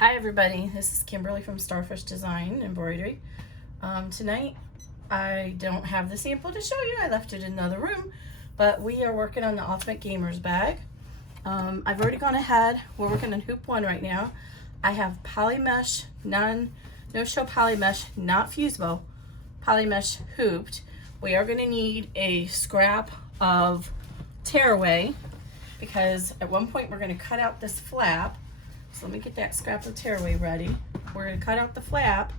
Hi everybody, this is Kimberly from Starfish Design Embroidery. Tonight I don't have the sample to show you, I left it in another room, but we are working on the Ultimate Gamerz bag. I've already gone ahead, we're working on hoop 1 right now. I have poly mesh, no-show poly mesh, not fusible, poly mesh hooped. We are going to need a scrap of tearaway because at one point we're going to cut out this flap. So let me get that scrap of tearaway ready. We're going to cut out the flap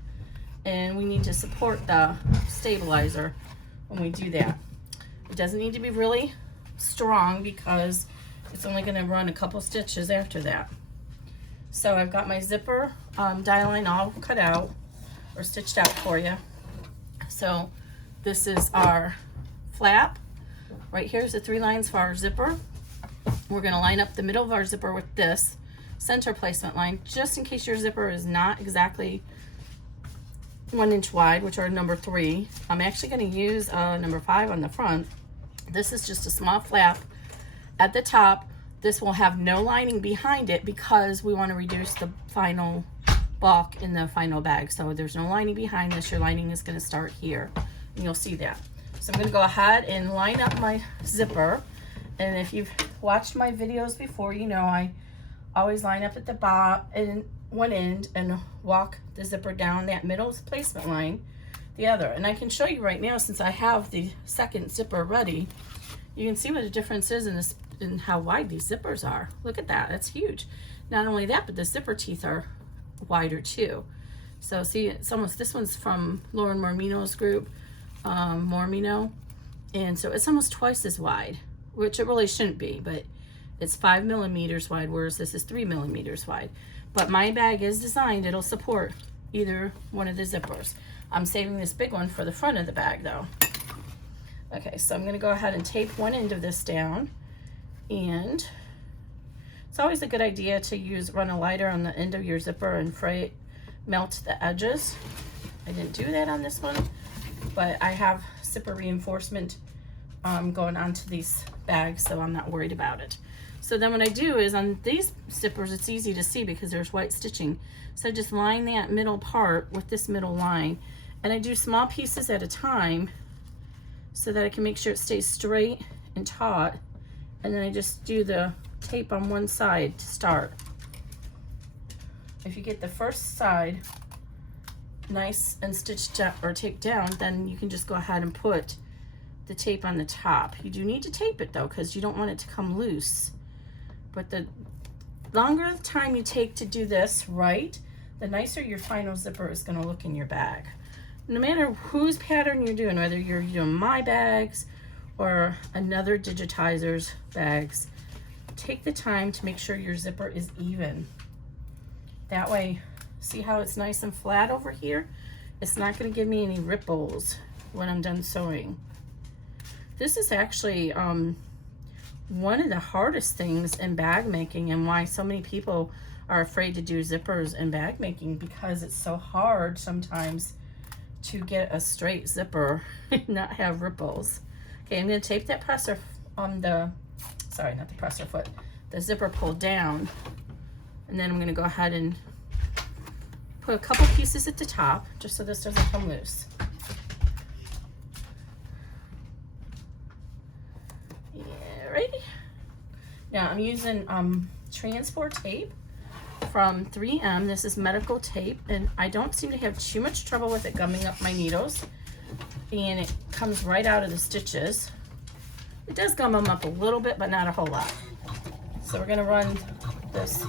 and we need to support the stabilizer when we do that. It doesn't need to be really strong because it's only going to run a couple stitches after that. So I've got my zipper die line all cut out or stitched out for you. So this is our flap. Right here's the 3 lines for our zipper. We're going to line up the middle of our zipper with this center placement line, just in case your zipper is not exactly 1 inch wide, which are number 3. I'm actually going to use number 5 on the front. This is just a small flap at the top. This will have no lining behind it because we want to reduce the final bulk in the final bag. So there's no lining behind this. Your lining is going to start here, and you'll see that. So I'm going to go ahead and line up my zipper. And if you've watched my videos before, you know I always line up at the bottom and one end and walk the zipper down that middle placement line the other. And I can show you right now, since I have the second zipper ready, you can see what the difference is in how wide these zippers are. Look at that, that's huge. Not only that, but the zipper teeth are wider too. So see, it's almost, this one's from Lauren Mormino's group, Mormino, and so it's almost twice as wide, which it really shouldn't be, but it's 5 millimeters wide, whereas this is 3 millimeters wide. But my bag is designed, it'll support either one of the zippers. I'm saving this big one for the front of the bag though. Okay, so I'm gonna go ahead and tape one end of this down. And it's always a good idea to run a lighter on the end of your zipper and melt the edges. I didn't do that on this one, but I have zipper reinforcement going onto these bags, so I'm not worried about it. So then what I do is on these zippers, it's easy to see because there's white stitching. So I just line that middle part with this middle line, and I do small pieces at a time so that I can make sure it stays straight and taut. And then I just do the tape on one side to start. If you get the first side nice and stitched up or taped down, then you can just go ahead and put the tape on the top. You do need to tape it though, because you don't want it to come loose. But the longer the time you take to do this right, the nicer your final zipper is going to look in your bag. No matter whose pattern you're doing, whether you're doing my bags or another digitizer's bags, take the time to make sure your zipper is even. That way, see how it's nice and flat over here? It's not going to give me any ripples when I'm done sewing. This is actually one of the hardest things in bag making, and why so many people are afraid to do zippers in bag making, because it's so hard sometimes to get a straight zipper and not have ripples. Okay, I'm going to tape that presser on the, sorry, not the presser foot, the zipper pulled down, and then I'm going to go ahead and put a couple pieces at the top just so this doesn't come loose. Now I'm using transport tape from 3M. This is medical tape, and I don't seem to have too much trouble with it gumming up my needles, and it comes right out of the stitches. It does gum them up a little bit, but not a whole lot. So we're gonna run this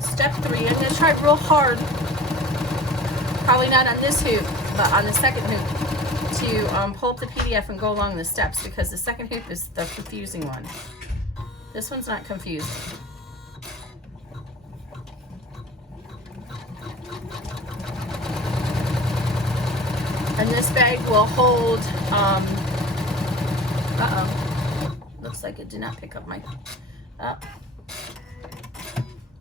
step 3. I'm gonna try real hard, probably not on this hoop, but on the second hoop, to pull up the PDF and go along the steps, because the second hoop is the confusing one. This one's not confusing. And this bag will hold, looks like it did not pick up my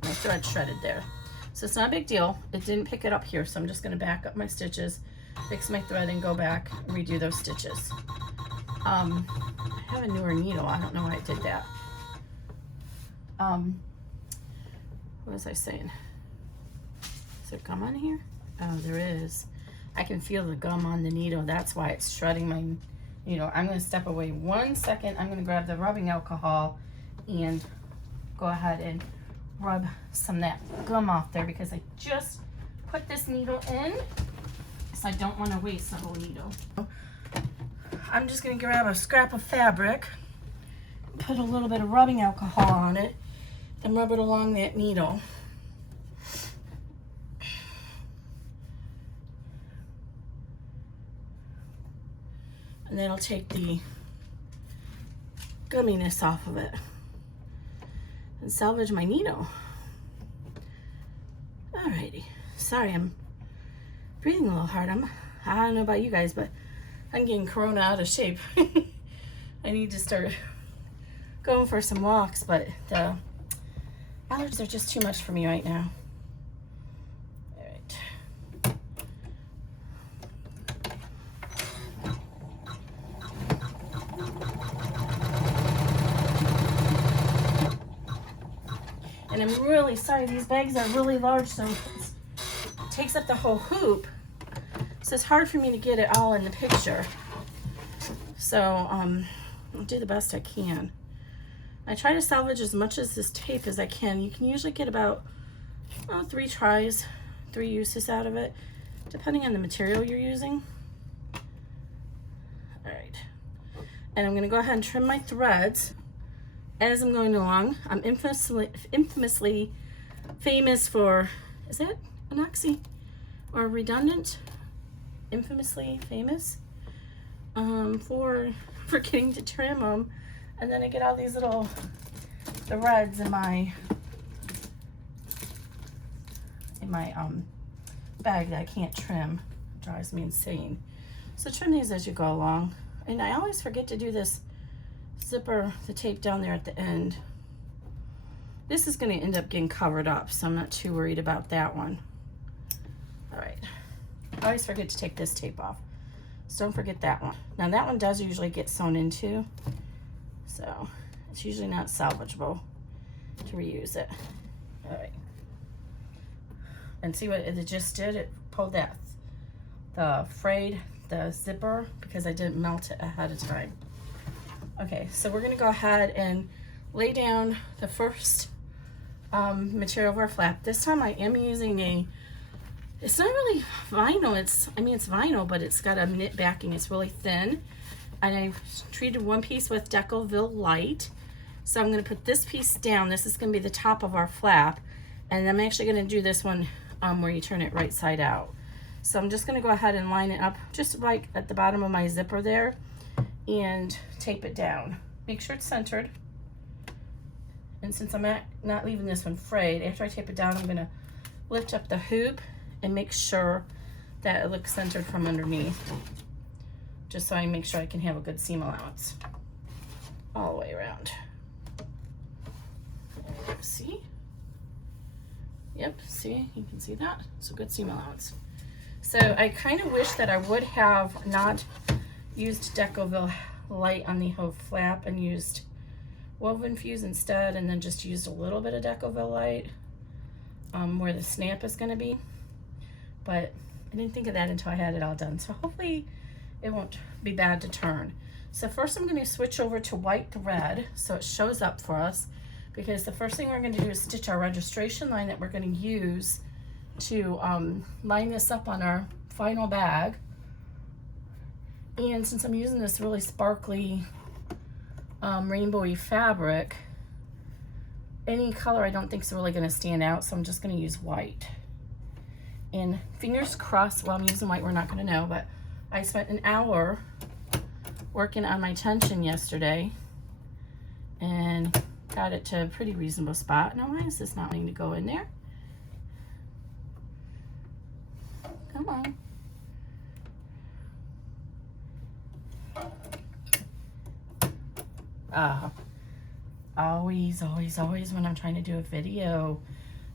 thread shredded there. So it's not a big deal. It didn't pick it up here, so I'm just gonna back up my stitches, fix my thread, and go back and redo those stitches. I have a newer needle. I don't know why I did that. What was I saying? Is there gum on here? Oh, there is. I can feel the gum on the needle. That's why it's shredding my needle. I'm going to step away 1 second. I'm going to grab the rubbing alcohol and go ahead and rub some of that gum off there because I just put this needle in, so I don't want to waste the whole needle. I'm just going to grab a scrap of fabric, put a little bit of rubbing alcohol on it, and rub it along that needle. And that'll take the gumminess off of it and salvage my needle. Alrighty. Sorry, I'm breathing a little hard. I don't know about you guys, but I'm getting corona out of shape. I need to start going for some walks, but the allergies are just too much for me right now. And I'm really sorry, these bags are really large, so it takes up the whole hoop. So it's hard for me to get it all in the picture. So I'll do the best I can. I try to salvage as much of this tape as I can. You can usually get about 3 tries, 3 uses out of it, depending on the material you're using. All right. And I'm gonna go ahead and trim my threads as I'm going along. I'm infamously famous for, is that an oxy or redundant? Infamously famous for forgetting to trim them, and then I get all these little threads in my bag that I can't trim. It drives me insane. So trim these as you go along. And I always forget to do this zipper, the tape down there at the end. This is going to end up getting covered up, so I'm not too worried about that one. All right. I always forget to take this tape off, so don't forget that one. Now that one does usually get sewn into, so it's usually not salvageable to reuse it. All right. And see what it just did? It pulled that, the zipper, because I didn't melt it ahead of time. Okay, so we're gonna go ahead and lay down the first material of our flap. This time I am using it's not really vinyl, it's vinyl, but it's got a knit backing. It's really thin. And I've treated one piece with Decoville Light. So I'm gonna put this piece down. This is gonna be the top of our flap. And I'm actually gonna do this one where you turn it right side out. So I'm just gonna go ahead and line it up just like at the bottom of my zipper there and tape it down. Make sure it's centered. And since I'm not leaving this one frayed, after I tape it down, I'm gonna lift up the hoop and make sure that it looks centered from underneath, just so I make sure I can have a good seam allowance all the way around. See? Yep, see, you can see that. So good seam allowance. So I kind of wish that I would have not used Decoville Light on the whole flap and used Woven Fuse instead, and then just used a little bit of Decoville Light where the snap is going to be. But I didn't think of that until I had it all done. So hopefully it won't be bad to turn. So first I'm going to switch over to white thread so it shows up for us, because the first thing we're going to do is stitch our registration line that we're going to use to line this up on our final bag. And since I'm using this really sparkly rainbowy fabric, any color I don't think is really going to stand out, so I'm just going to use white. And fingers crossed, while I'm using white, we're not going to know, but I spent an hour working on my tension yesterday and got it to a pretty reasonable spot. Now, why is this not wanting to go in there? Come on. Always when I'm trying to do a video.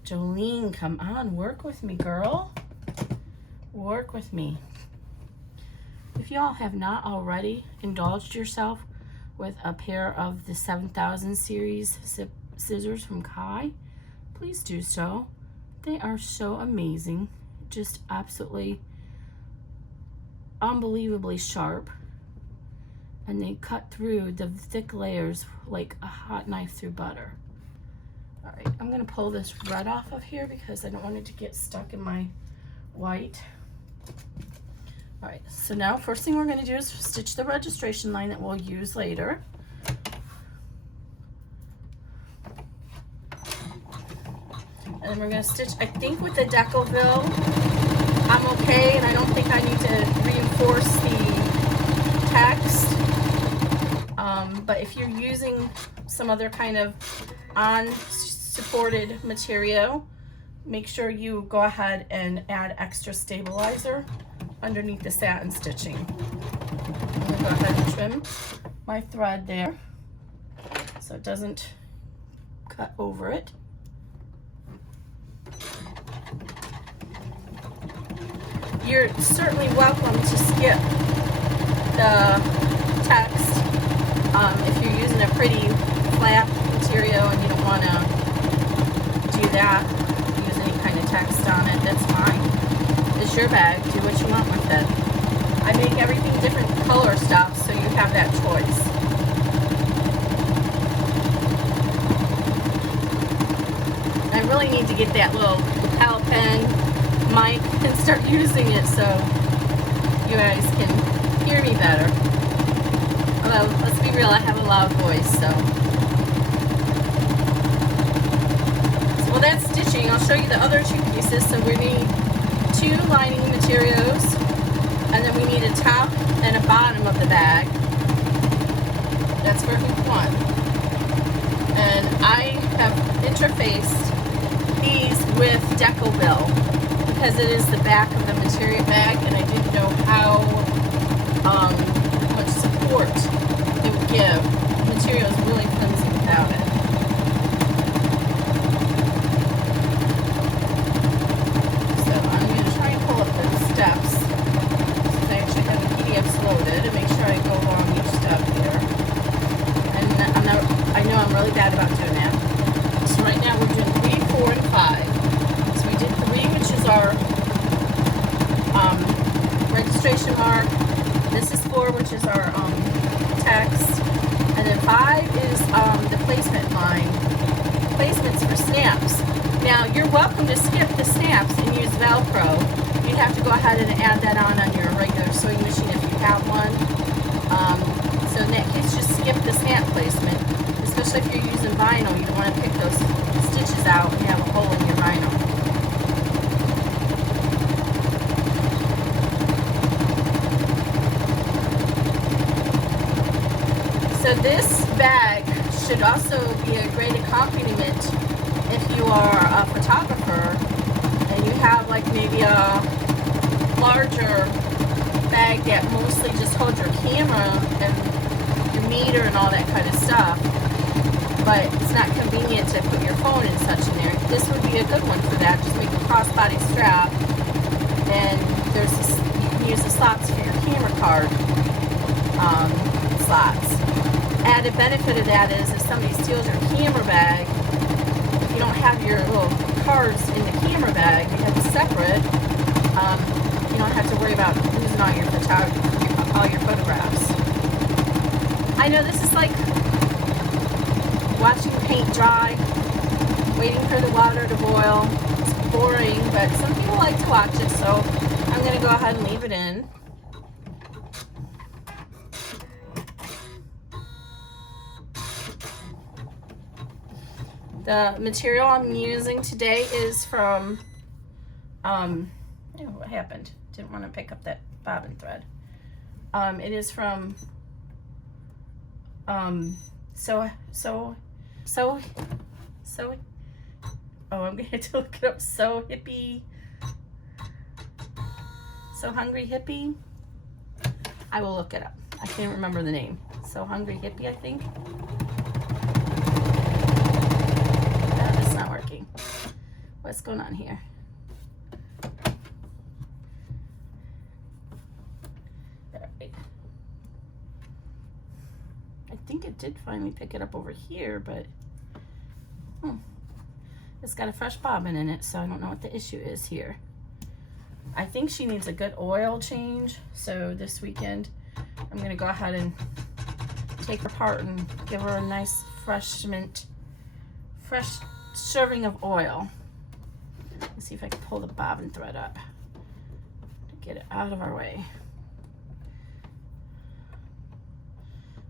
Jolene, come on, work with me, girl. Work with me. If y'all have not already indulged yourself with a pair of the 7000 series scissors from Kai, please do so. They are so amazing, just absolutely unbelievably sharp, and they cut through the thick layers like a hot knife through butter. All right, I'm gonna pull this red off of here because I don't want it to get stuck in my white. All right, so now first thing we're gonna do is stitch the registration line that we'll use later. And then we're gonna stitch, I think with the Decoville, I'm okay, and I don't think I need to reinforce the text. But if you're using some other kind of unsupported material, make sure you go ahead and add extra stabilizer underneath the satin stitching. I'm gonna go ahead and trim my thread there so it doesn't cut over it. You're certainly welcome to skip the text if you're using a pretty flat material and you don't want to do that, use any kind of text on it, that's fine. It's your bag, do what you want with it. I make everything different color stuff so you have that choice. I really need to get that little lapel pen mic and start using it so you guys can hear me better. Although, let's be real, I have a loud voice, so while that's stitching, I'll show you the other two pieces. So we need two lining materials, and then we need a top and a bottom of the bag. That's for hoop one. And I have interfaced these with Decoville because it is the back of the material bag, and I didn't know how much support it would give. The material is really flimsy without it. So I'm going to try and pull up the steps since I actually have the PDFs loaded and make sure I go along each step here. And I know I'm really bad about doing that. So right now we're doing 3, 4, and 5. So we did 3, which is our registration mark. This is 4, which is our text. And then 5 is the placement line. Placements for snaps. Now, you're welcome to skip the snaps and use Velcro. You'd have to go ahead and add that on your regular sewing machine if you have one. So in that case, just skip the snap placement. Especially if you're using vinyl, you don't want to pick those stitches out and have a hole in your vinyl. So this bag should also be a great accompaniment if you are a photographer and you have like maybe a larger bag that mostly just holds your camera and your meter and all that kind of stuff, but it's not convenient to put your phone and such in there. This would be a good one for that. Just make a crossbody strap, and there's this, you can use the slots for your camera card slots. Added benefit of that is if somebody steals your camera bag, if you don't have your little cards in the camera bag, you have it separate. You don't have to worry about losing all your photographs. I know this is like watching paint dry, waiting for the water to boil. It's boring, but some people like to watch it, so I'm going to go ahead and leave it in. The material I'm using today is from, what happened? Didn't want to pick up that bobbin thread. It is from, I'm going to have to look it up. HungryHippie. I will look it up. I can't remember the name. HungryHippie, I think. It's not working. What's going on here? Alright. I think it did finally pick it up over here, but It's got a fresh bobbin in it, so I don't know what the issue is here. I think she needs a good oil change, so this weekend I'm gonna go ahead and take her apart and give her a nice fresh serving of oil. Let's see if I can pull the bobbin thread up to get it out of our way.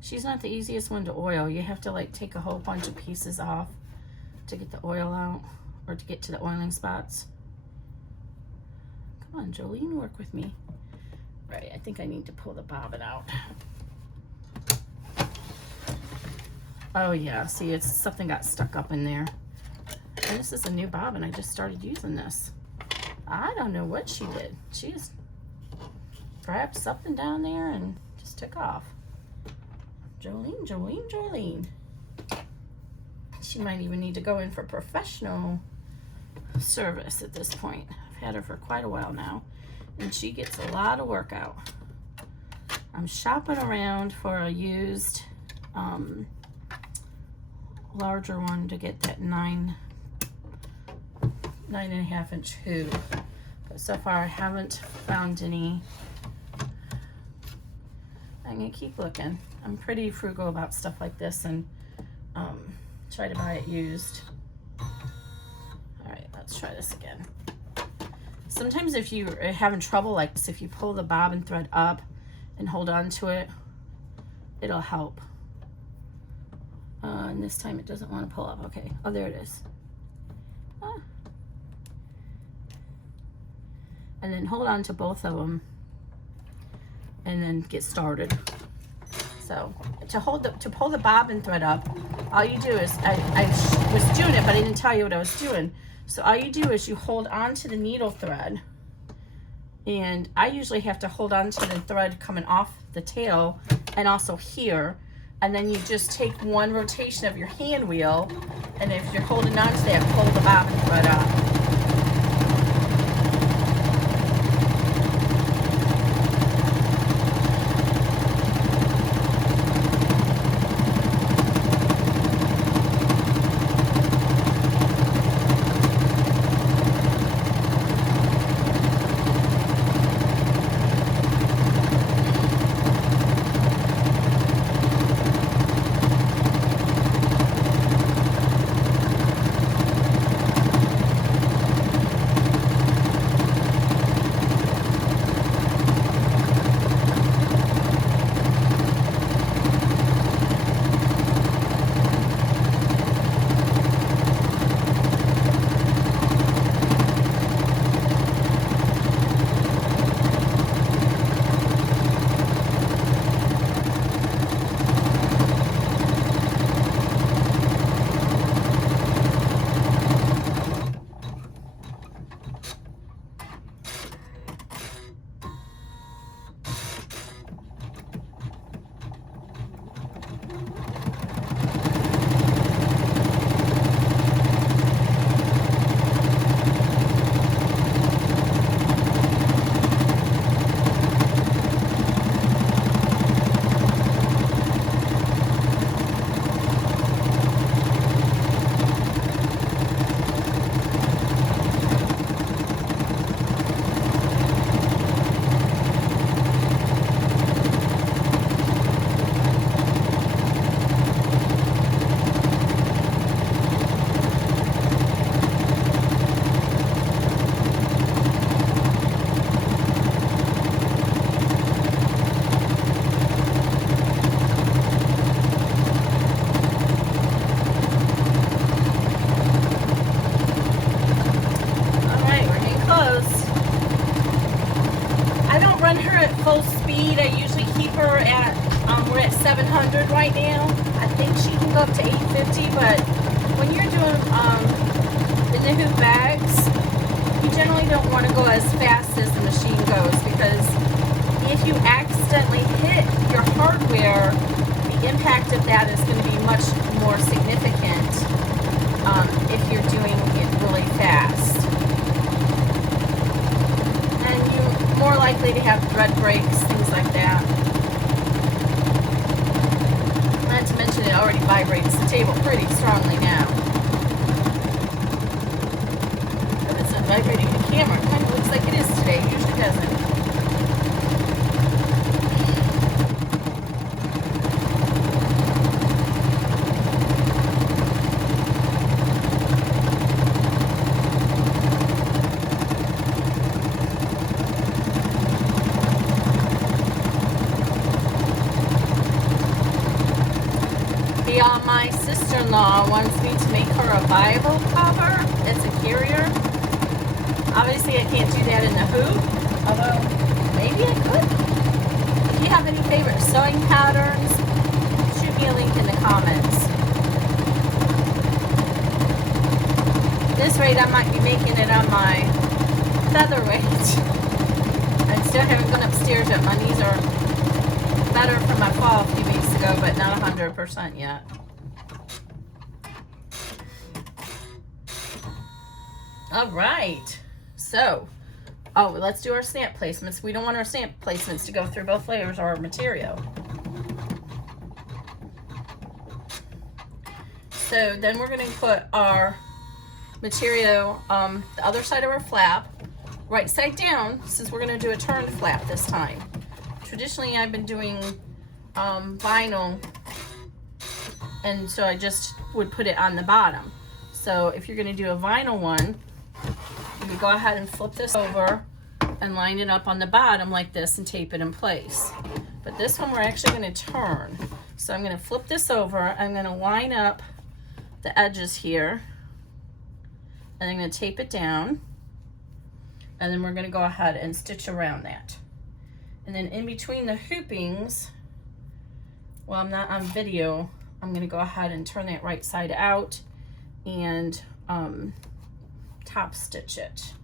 She's not the easiest one to oil. You have to like take a whole bunch of pieces off to get the oil out, or to get to the oiling spots. Come on, Jolene, work with me. Right, I think I need to pull the bobbin out. Oh yeah, see, it's something got stuck up in there. And this is a new bobbin. I just started using this. I don't know what she did. She just grabbed something down there and just took off. Jolene, Jolene, Jolene. She might even need to go in for professional service at this point. I've had her for quite a while now, and she gets a lot of work out. I'm shopping around for a used larger one to get that 9.5 inch hoop, but so far I haven't found any. I'm gonna keep looking. I'm pretty frugal about stuff like this, and try to buy it used. All right, let's try this again. Sometimes if you are having trouble like this, if you pull the bobbin thread up and hold on to it, it'll help. And this time it doesn't want to pull up. Okay, oh, there it is. Ah. And then hold on to both of them and then get started. So to pull the bobbin thread up, all you do is, I was doing it, but I didn't tell you what I was doing. So all you do is you hold on to the needle thread, and I usually have to hold on to the thread coming off the tail and also here, and then you just take one rotation of your hand wheel, and if you're holding on to that, pull the bobbin thread up. full speed. I usually keep her at, we're at 700 right now. I think she can go up to 850, but when you're doing in the hoop bags, you generally don't want to go as fast as the machine goes, because if you accidentally hit your hardware, the impact of that is going to be much more significant if you're doing it really fast. And you're more likely to have thread breaks, things like that. Not to mention it already vibrates the table pretty strongly now. vibrating the camera. It kind of looks like it is today. It usually doesn't. My sister-in-law wants me to make her a Bible cover. It's a carrier. Obviously, I can't do that in the hoop, although maybe I could. If you have any favorite sewing patterns, shoot me a link in the comments. At this rate, I might be making it on my featherweight. I still haven't gone upstairs yet. My knees are better from my fall a few weeks ago, but not 100% yet. All right, so, let's do our stamp placements. We don't want our stamp placements to go through both layers of our material. So then we're gonna put our material the other side of our flap, right side down, since we're gonna do a turned flap this time. Traditionally, I've been doing vinyl, and so I just would put it on the bottom. So if you're gonna do a vinyl one, you can go ahead and flip this over and line it up on the bottom like this and tape it in place. But this one we're actually going to turn. So I'm going to flip this over. I'm going to line up the edges here, and I'm going to tape it down, and then we're going to go ahead and stitch around that. And then in between the hoopings, while I'm not on video, I'm going to go ahead and turn that right side out and top stitch it.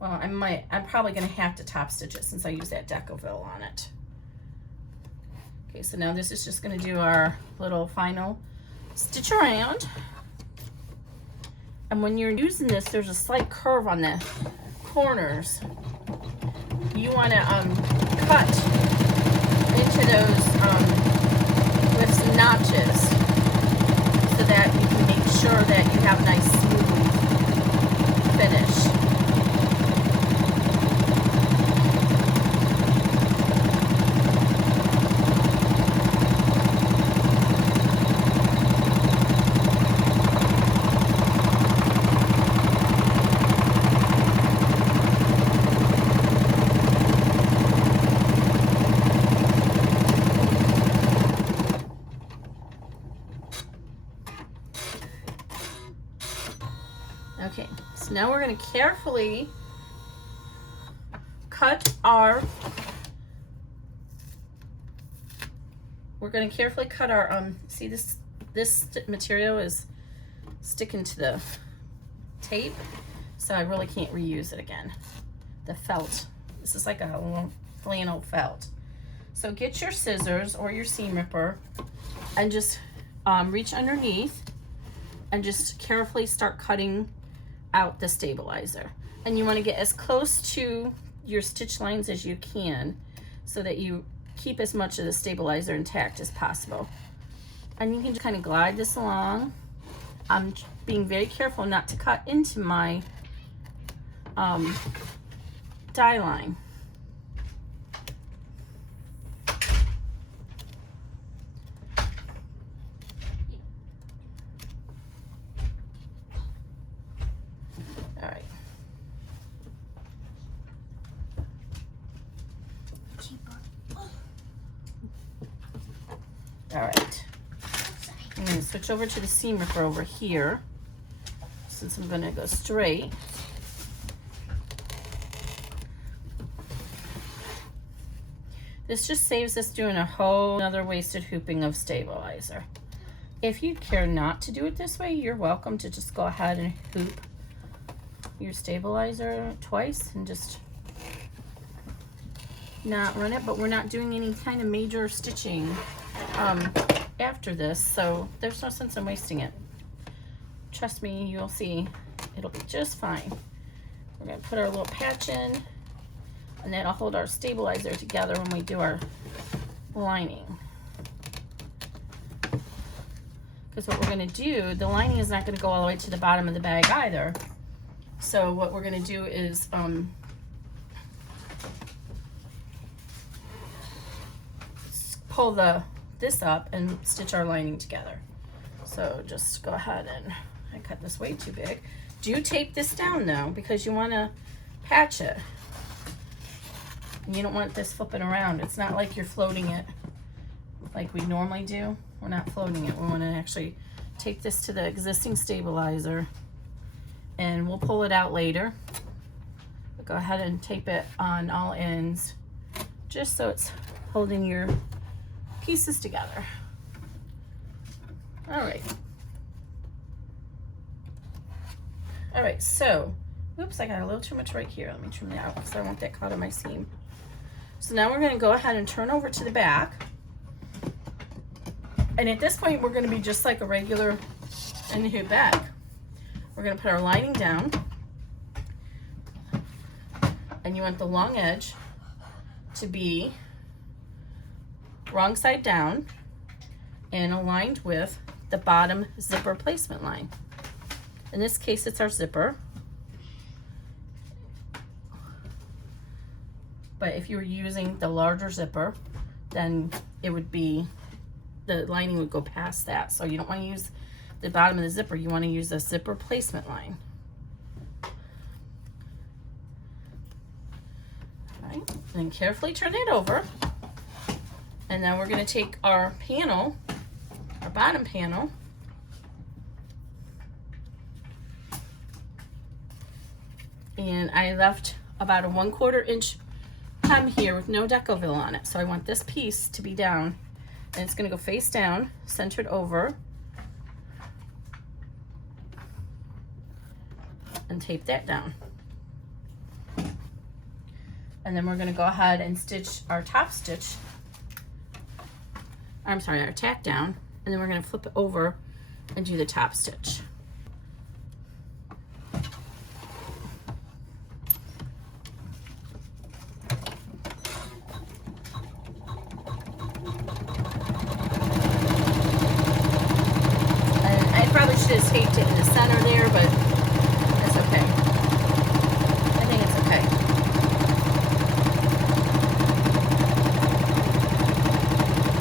Well, I'm probably gonna have to top stitch it since I use that Decovil on it. Okay, so now this is just gonna do our little final stitch around. And when you're using this, there's a slight curve on the corners. You wanna cut into those with some notches so that you can make sure that you have a nice smooth finish. Okay, so now we're going to carefully cut our, see this material is sticking to the tape, so I really can't reuse it again. The felt, this is like a little flannel felt. So get your scissors or your seam ripper and just reach underneath and just carefully start cutting out the stabilizer. And you want to get as close to your stitch lines as you can so that you keep as much of the stabilizer intact as possible. And you can just kind of glide this along. I'm being very careful not to cut into my die line. All right, I'm going to switch over to the seam ripper over here since I'm going to go straight. This just saves us doing a whole other wasted hooping of stabilizer. If you care not to do it this way, you're welcome to just go ahead and hoop your stabilizer twice and just not run it, but we're not doing any kind of major stitching after this, so there's no sense in wasting it. Trust me, you'll see it'll be just fine. We're going to put our little patch in, and that'll hold our stabilizer together when we do our lining. Because what we're going to do, the lining is not going to go all the way to the bottom of the bag either. So what we're gonna do is pull this up and stitch our lining together. So just go ahead and, I cut this way too big. Do tape this down though, because you wanna patch it. You don't want this flipping around. It's not like you're floating it like we normally do. We're not floating it. We wanna actually take this to the existing stabilizer, and we'll pull it out later. But go ahead and tape it on all ends, just so it's holding your pieces together. All right. All right, so, oops, I got a little too much right here. Let me trim that out because I don't want that caught on my seam. So now we're gonna go ahead and turn over to the back. And at this point, we're gonna be just like a regular end hoop bag. We're gonna put our lining down, and you want the long edge to be wrong side down and aligned with the bottom zipper placement line. In this case, it's our zipper. But if you were using the larger zipper, then it would be, the lining would go past that. So you don't want to use the bottom of the zipper, you want to use the zipper placement line. All right, and then carefully turn it over. And now we're going to take our panel, our bottom panel, and I left about a 1/4 inch hem here with no decoville on it. So I want this piece to be down, and it's going to go face down, centered over, and tape that down. And then we're going to go ahead and stitch our top stitch, I'm sorry, our tack down, and then we're going to flip it over and do the top stitch. And I probably should have taped it in the center there, but that's okay. I think it's okay.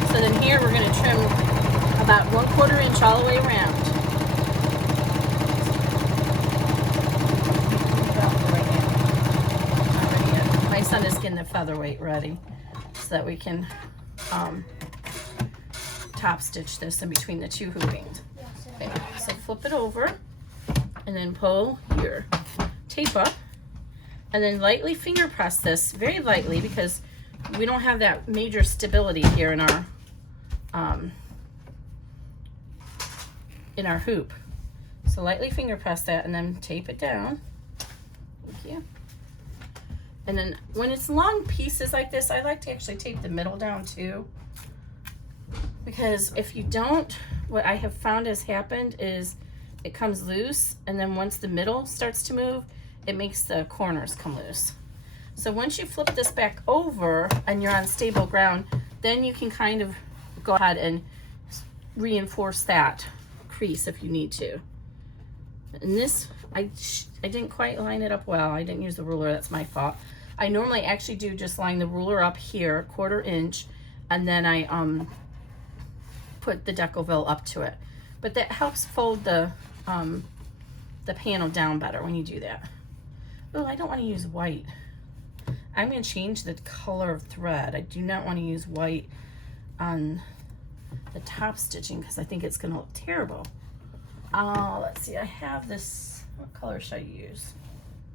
So then here we're going to trim about 1/4 inch all the way around. My son is getting the featherweight ready so that we can top stitch this in between the two hoopings. Okay, so flip it over and then pull your tape up and then lightly finger press this, very lightly, because we don't have that major stability here in our hoop. So lightly finger press that and then tape it down. Thank you. And then when it's long pieces like this, I like to actually tape the middle down too, because if you don't, what I have found has happened is it comes loose, and then once the middle starts to move, it makes the corners come loose. So once you flip this back over and you're on stable ground, then you can kind of go ahead and reinforce that crease if you need to. And this, I didn't quite line it up well. I didn't use the ruler, that's my fault. I normally actually do just line the ruler up here, 1/4 inch, and then I put the decoville up to it. But that helps fold the panel down better when you do that. Oh, I don't want to use white. I'm going to change the color of thread. I do not want to use white on the top stitching because I think it's going to look terrible. Let's see, I have this, what color should I use?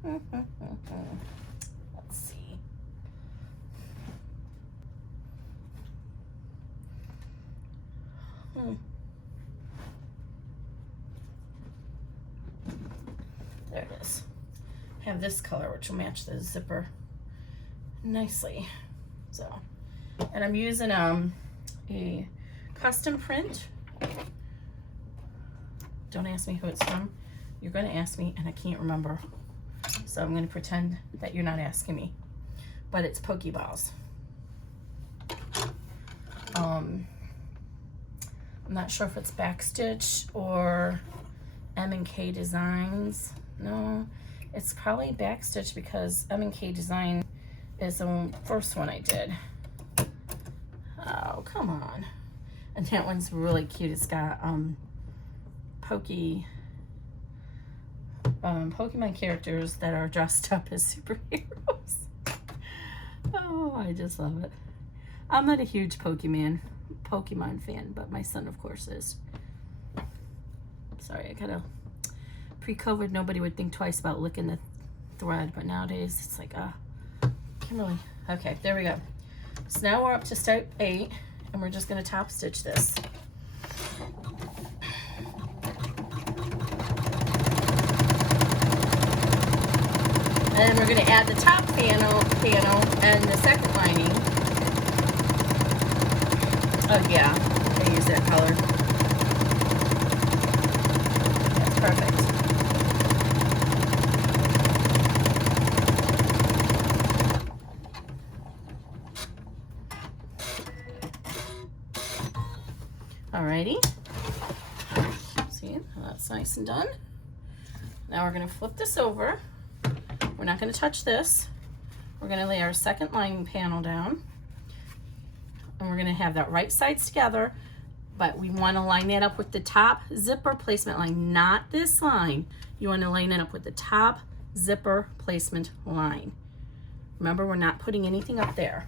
Let's see. There it is. I have this color, which will match the zipper nicely. So, and I'm using a custom print. Don't ask me who it's from. You're going to ask me, and I can't remember. So I'm going to pretend that you're not asking me. But it's Pokeballs. I'm not sure if it's Backstitch or M&K Designs. No, It's probably backstitch because M&K Design is the first one I did. Oh, come on. And that one's really cute. It's got Pokemon characters that are dressed up as superheroes. Oh, I just love it. I'm not a huge Pokemon fan, but my son, of course, is. Sorry, I gotta. Pre-COVID, nobody would think twice about licking the thread, but nowadays it's like, Kimberly. Okay, there we go. So now we're up to step 8, and we're just gonna top stitch this. And then we're going to add the top panel and the second lining. Oh yeah, I use that color. That's perfect. Alrighty. See, that's nice and done. Now we're going to flip this over. We're not going to touch this. We're going to lay our second lining panel down. And we're going to have that right sides together, but we want to line that up with the top zipper placement line, not this line. You want to line it up with the top zipper placement line. Remember, we're not putting anything up there.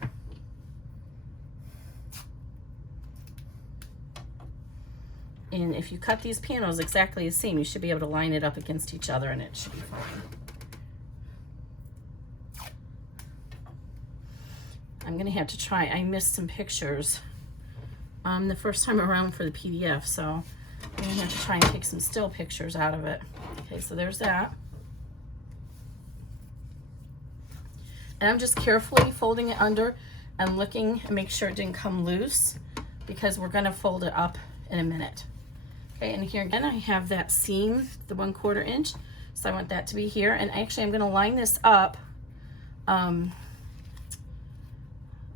And if you cut these panels exactly the same, you should be able to line it up against each other and it should be fine. I'm gonna have to try. I missed some pictures the first time around for the PDF, so I'm gonna have to try and take some still pictures out of it. Okay, so there's that. And I'm just carefully folding it under and looking and make sure it didn't come loose because we're gonna fold it up in a minute. Okay, and here again I have that seam, the 1/4 inch, so I want that to be here. And actually I'm gonna line this up.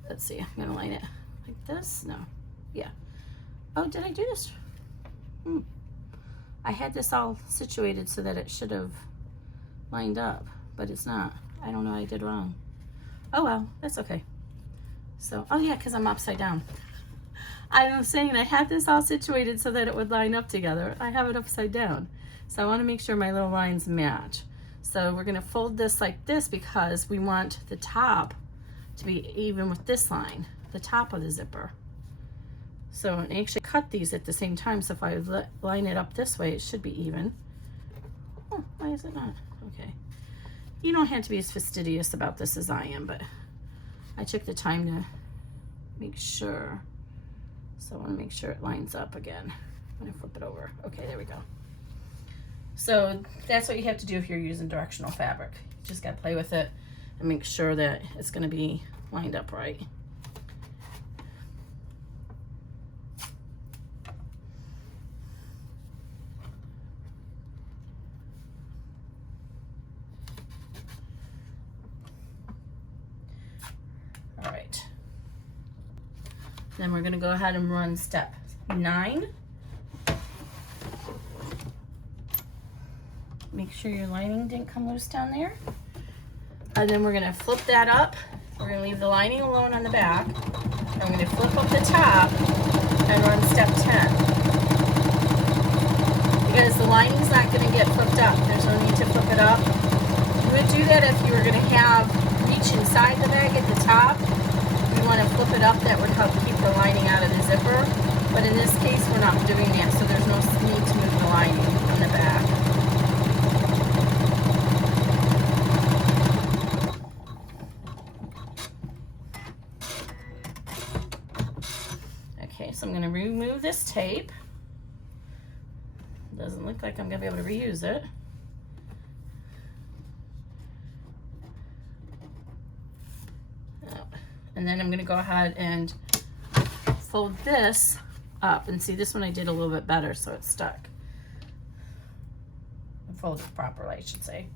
Let's see, I'm gonna line it like this. No, yeah. Oh, did I do this? I had this all situated so that it should have lined up, but it's not. I don't know what I did wrong. Oh well, that's okay. So, oh yeah, because I'm upside down. I was saying I had this all situated so that it would line up together. I have it upside down. So I want to make sure my little lines match. So we're gonna fold this like this because we want the top to be even with this line, the top of the zipper. So I actually cut these at the same time, so if I line it up this way, it should be even. Oh, why is it not? Okay. You don't have to be as fastidious about this as I am, but I took the time to make sure. So I want to make sure it lines up again. I'm going to flip it over. Okay, there we go. So that's what you have to do if you're using directional fabric. You just got to play with it and make sure that it's going to be lined up right. All right. Then we're going to go ahead and run step 9. Make sure your lining didn't come loose down there. And then we're going to flip that up. We're going to leave the lining alone on the back. And we're going to flip up the top and run step 10. Because the lining's not going to get flipped up. There's no need to flip it up. You would do that if you were going to have reach inside the bag at the top. You want to flip it up. That would help keep the lining out of the zipper. But in this case, we're not doing that, so there's no need to move the lining on the back. Okay, so I'm going to remove this tape. Doesn't look like I'm going to be able to reuse it. And then I'm going to go ahead and fold this up. And see, this one I did a little bit better, so it's stuck. Fold it properly, I should say.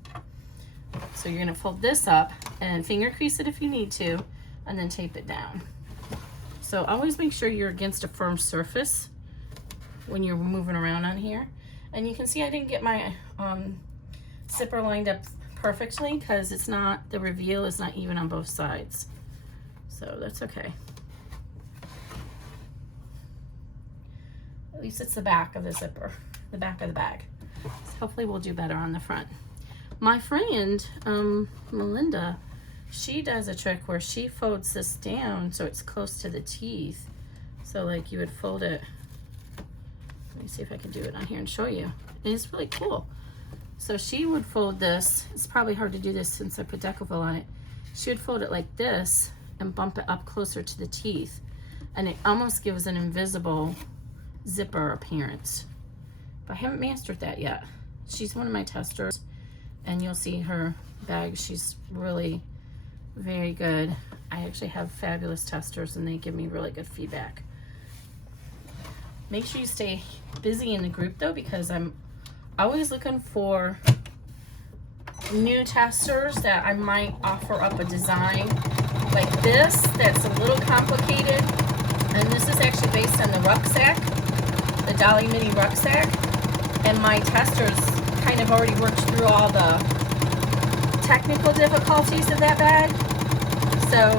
So you're going to fold this up and finger crease it if you need to, and then tape it down. So always make sure you're against a firm surface when you're moving around on here. And you can see I didn't get my zipper lined up perfectly because it's not, the reveal is not even on both sides. So that's okay. At least it's the back of the zipper, the back of the bag. So hopefully we'll do better on the front. My friend, Melinda, she does a trick where she folds this down so it's close to the teeth. So like you would fold it. Let me see if I can do it on here and show you. And it's really cool. So she would fold this. It's probably hard to do this since I put Decovil on it. She would fold it like this and bump it up closer to the teeth. And it almost gives an invisible zipper appearance. But I haven't mastered that yet. She's one of my testers. And you'll see her bag. She's really very good. I actually have fabulous testers and they give me really good feedback. Make sure you stay busy in the group though, because I'm always looking for new testers that I might offer up a design like this that's a little complicated. And this is actually based on the rucksack, the Dolly Mini rucksack. And my testers kind of already worked through all the technical difficulties of that bag. So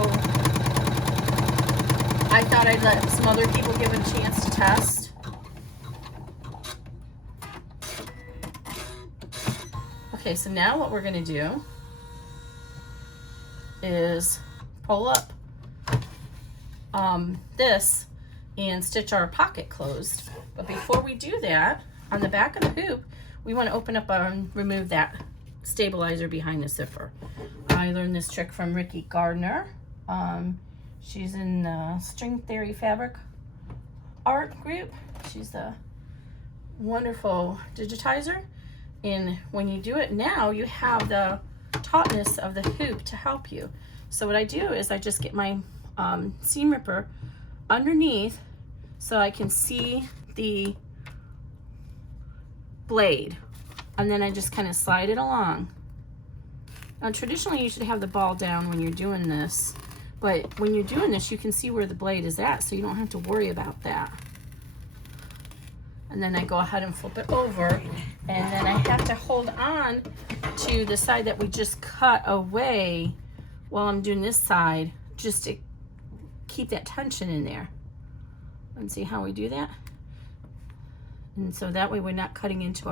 I thought I'd let some other people give it a chance to test. Okay, so now what we're gonna do is pull up this and stitch our pocket closed. But before we do that, on the back of the hoop, we want to open up and remove that stabilizer behind the zipper. I learned this trick from Ricky Gardner. She's in the String Theory Fabric Art group. She's a wonderful digitizer. And when you do it now, you have the tautness of the hoop to help you. So what I do is I just get my seam ripper underneath so I can see the blade, and then I just kind of slide it along. Now traditionally you should have the ball down when you're doing this, but when you're doing this you can see where the blade is at, so you don't have to worry about that. And then I go ahead and flip it over, and then I have to hold on to the side that we just cut away while I'm doing this side, just to keep that tension in there. And see how we do that? And so that way we're not cutting into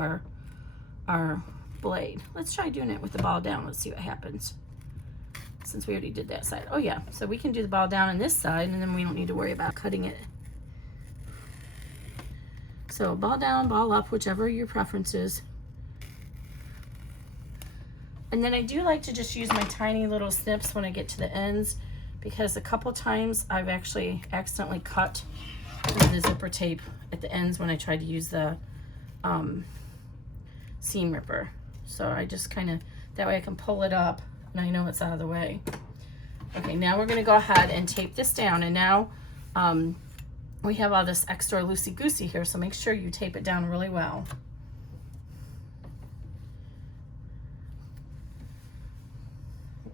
our blade. Let's try doing it with the ball down. Let's see what happens. Since we already did that side. Oh yeah, so we can do the ball down on this side, and then we don't need to worry about cutting it. So ball down, ball up, whichever your preference is. And then I do like to just use my tiny little snips when I get to the ends, because a couple times I've actually accidentally cut the zipper tape at the ends when I tried to use the seam ripper. So I just kind of, that way I can pull it up and I know it's out of the way. Okay, now we're gonna go ahead and tape this down, and now we have all this extra loosey-goosey here, so make sure you tape it down really well.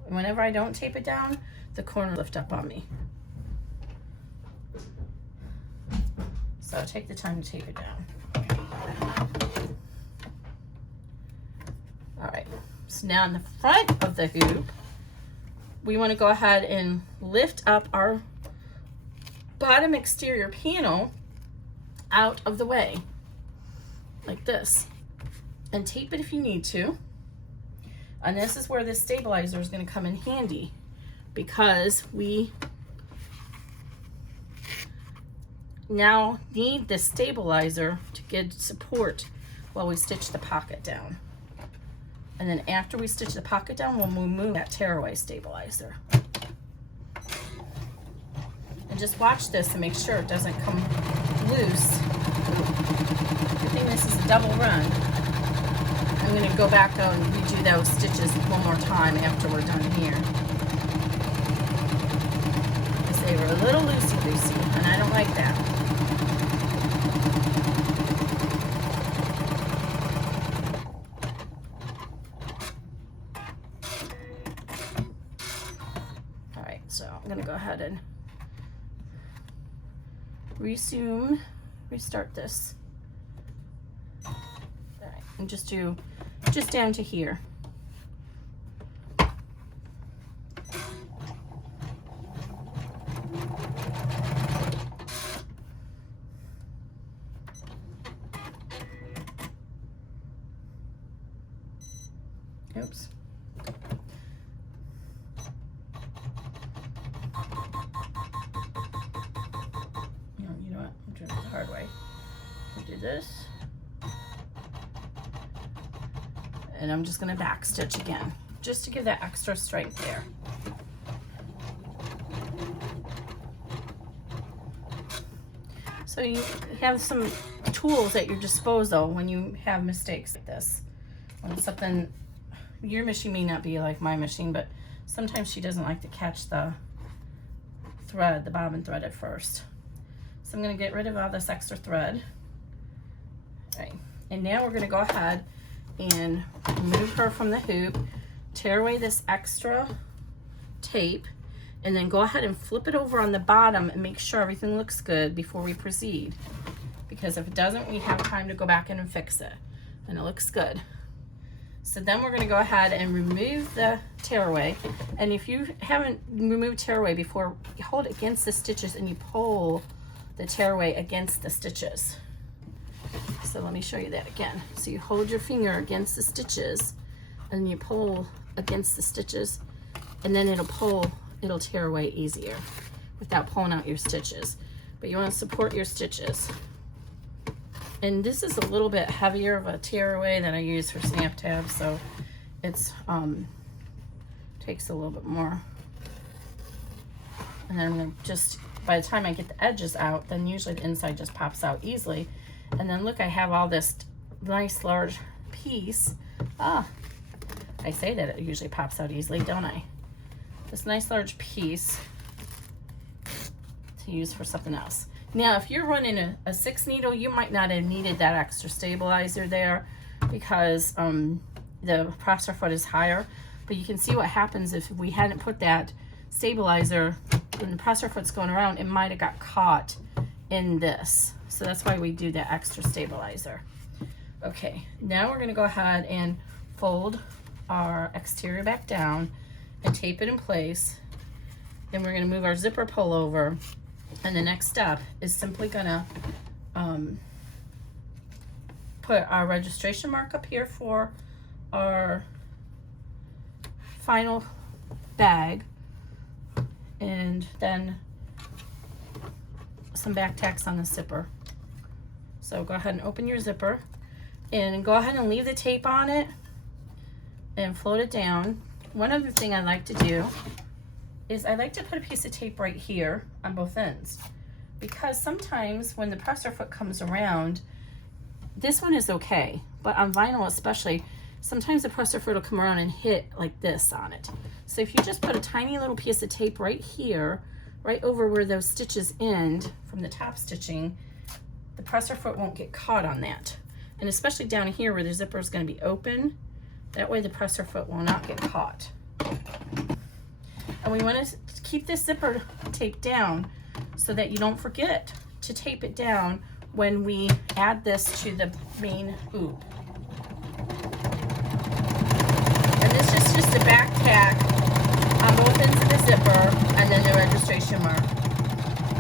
Whenever I don't tape it down, the corner lift up on me. So take the time to tape it down. All right, so now in the front of the hoop, we want to go ahead and lift up our bottom exterior panel out of the way, like this, and tape it if you need to. And this is where this stabilizer is going to come in handy, because we now need the stabilizer to get support while we stitch the pocket down. And then after we stitch the pocket down, we'll remove that tearaway stabilizer. And just watch this and make sure it doesn't come loose. Good thing this is a double run. I'm going to go back and redo those stitches one more time after we're done here. Because they were a little loosey-goosey, and I don't like that. Alright, so I'm going to go ahead and restart this. All right, and just do just down to here. Oops. You know what? I'm doing it the hard way. I'll do this. And I'm just going to back stitch again, just to give that extra strength there. So you have some tools at your disposal when you have mistakes like this. When something, your machine may not be like my machine, but sometimes she doesn't like to catch the thread, the bobbin thread at first. So I'm going to get rid of all this extra thread. All right, and now we're going to go ahead and remove her from the hoop, tear away this extra tape, and then go ahead and flip it over on the bottom and make sure everything looks good before we proceed. Because if it doesn't, we have time to go back in and fix it. And it looks good. So then we're going to go ahead and remove the tearaway. And if you haven't removed tearaway before, you hold it against the stitches and you pull the tearaway against the stitches. So let me show you that again. So you hold your finger against the stitches and you pull against the stitches, and then it'll tear away easier without pulling out your stitches. But you want to support your stitches. And this is a little bit heavier of a tear away than I use for snap tabs, so it's takes a little bit more. And then I'm going to just, by the time I get the edges out, then usually the inside just pops out easily. And then look, I have all this nice large piece. I say that it usually pops out easily, don't I? This nice large piece to use for something else. Now, if you're running a 6 needle, you might not have needed that extra stabilizer there because the presser foot is higher. But you can see what happens if we hadn't put that stabilizer when the presser foot's going around, it might have got caught in this. So that's why we do that extra stabilizer. Okay, now we're going to go ahead and fold our exterior back down and tape it in place. And we're going to move our zipper pull over. And the next step is simply going to put our registration mark up here for our final bag, and then some back tacks on the zipper. So go ahead and open your zipper and go ahead and leave the tape on it and float it down. One other thing I like to do is I like to put a piece of tape right here on both ends, because sometimes when the presser foot comes around, this one is okay, but on vinyl especially, sometimes the presser foot will come around and hit like this on it. So if you just put a tiny little piece of tape right here, right over where those stitches end from the top stitching, the presser foot won't get caught on that. And especially down here where the zipper is going to be open, that way the presser foot will not get caught. And we want to keep this zipper taped down so that you don't forget to tape it down when we add this to the main hoop. And this is just a back tack on both ends of the zipper and then the registration mark.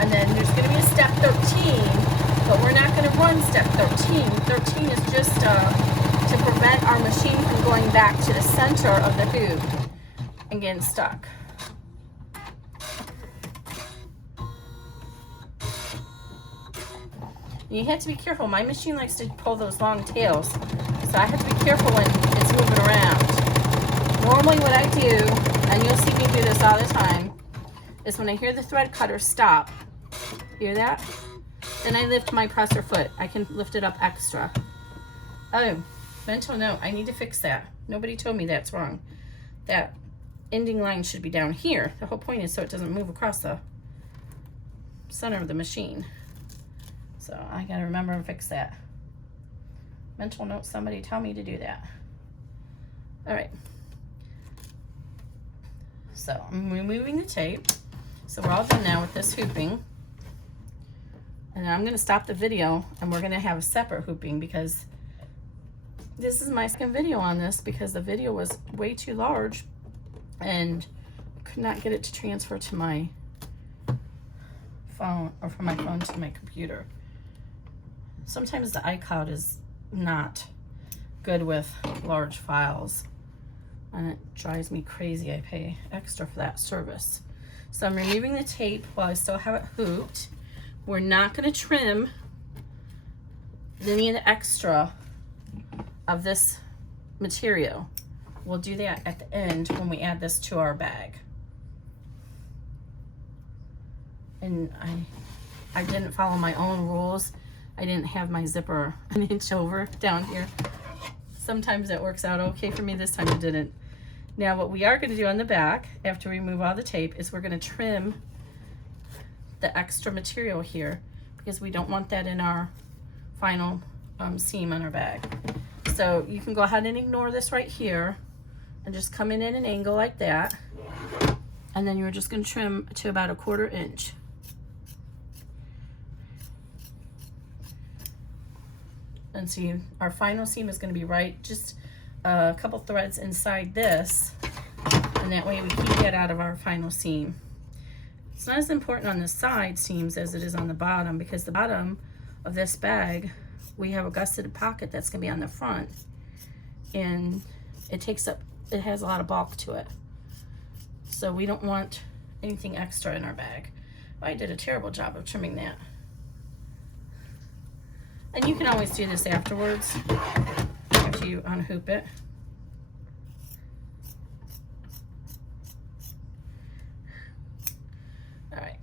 And then there's going to be a step 13, but we're not going to run step 13. 13 is just to prevent our machine from going back to the center of the hoop and getting stuck. You have to be careful. My machine likes to pull those long tails, so I have to be careful when it's moving around. Normally what I do, and you'll see me do this all the time, is when I hear the thread cutter stop, hear that? Then I lift my presser foot. I can lift it up extra. Oh, mental note, I need to fix that. Nobody told me that's wrong. That ending line should be down here. The whole point is so it doesn't move across the center of the machine. So I gotta remember and fix that. Mental note, somebody tell me to do that. All right. So I'm removing the tape. So we're all done now with this hooping. And I'm gonna stop the video and we're gonna have a separate hooping because this is my second video on this because the video was way too large and I could not get it to transfer to my phone or from my phone to my computer. Sometimes the iCloud is not good with large files. and it drives me crazy. I pay extra for that service. So I'm removing the tape while I still have it hooped. We're not going to trim any of the extra of this material. We'll do that at the end when we add this to our bag. And I didn't follow my own rules. I didn't have my zipper an inch over down here. Sometimes it works out okay for me. This time it didn't. Now what we are going to do on the back, after we remove all the tape, is we're going to trim the extra material here because we don't want that in our final seam on our bag. So you can go ahead and ignore this right here and just come in at an angle like that. And then you're just going to trim to about 1/4 inch. And see, our final seam is going to be right just a couple threads inside this, and that way we keep that out of our final seam. It's not as important on the side seams as it is on the bottom, because the bottom of this bag, we have a gusseted pocket that's going to be on the front, and it has a lot of bulk to it. So we don't want anything extra in our bag. I did a terrible job of trimming that. And you can always do this afterwards, after you unhoop it. All right.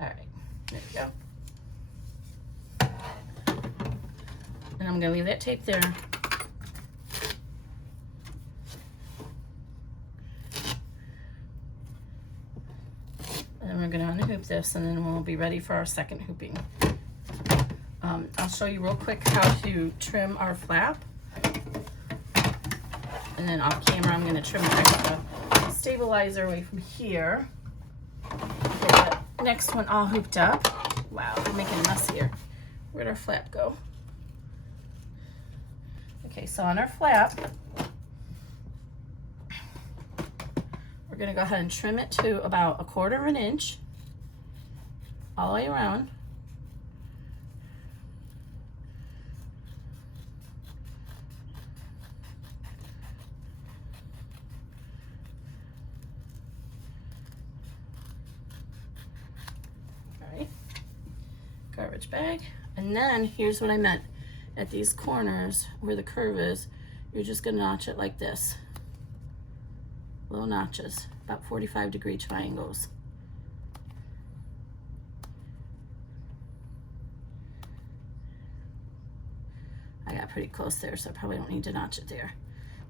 All right, there we go. And I'm gonna leave that tape there. And then we're gonna unhoop this, and then we'll be ready for our second hooping. I'll show you real quick how to trim our flap. And then off camera, I'm gonna trim the extra stabilizer away from here. Next one all hooped up. Wow, we're making a mess here. Where'd our flap go? Okay, so on our flap, we're gonna go ahead and trim it to about 1/4 inch all the way around. Garbage bag. And then here's what I meant. At these corners where the curve is, you're just gonna notch it like this. Little notches, about 45-degree triangles. I got pretty close there, so I probably don't need to notch it there.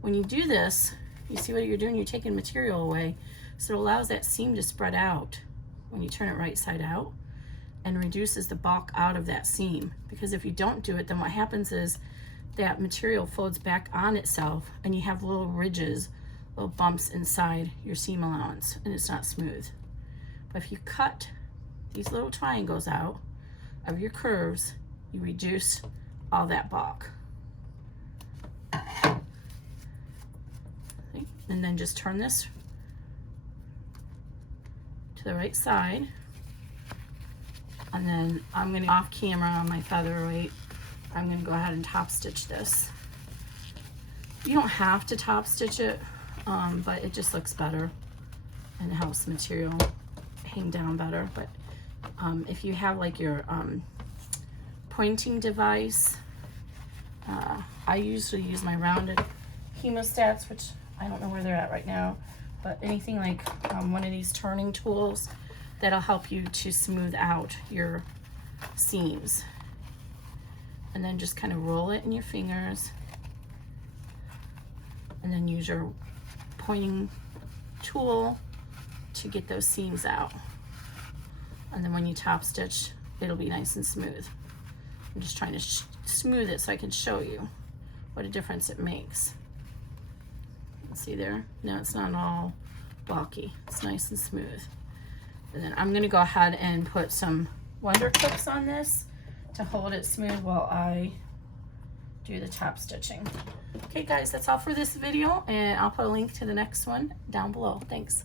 When you do this, you see what you're doing? You're taking material away, so it allows that seam to spread out when you turn it right side out, and reduces the bulk out of that seam. Because if you don't do it, then what happens is that material folds back on itself, and you have little ridges, little bumps inside your seam allowance, and it's not smooth. But if you cut these little triangles out of your curves, you reduce all that bulk. Okay. And then just turn this to the right side. And then I'm gonna, off camera on my featherweight, I'm gonna go ahead and top stitch this. You don't have to top stitch it, but it just looks better and it helps the material hang down better. But if you have like your pointing device, I usually use my rounded hemostats, which I don't know where they're at right now, but anything like one of these turning tools, that'll help you to smooth out your seams. And then just kind of roll it in your fingers, and then use your pointing tool to get those seams out. And then when you top stitch, it'll be nice and smooth. I'm just trying to smooth it so I can show you what a difference it makes. See there? No, it's not all bulky. It's nice and smooth. And then I'm gonna go ahead and put some Wonder Clips on this to hold it smooth while I do the top stitching. Okay guys, that's all for this video, and I'll put a link to the next one down below. Thanks.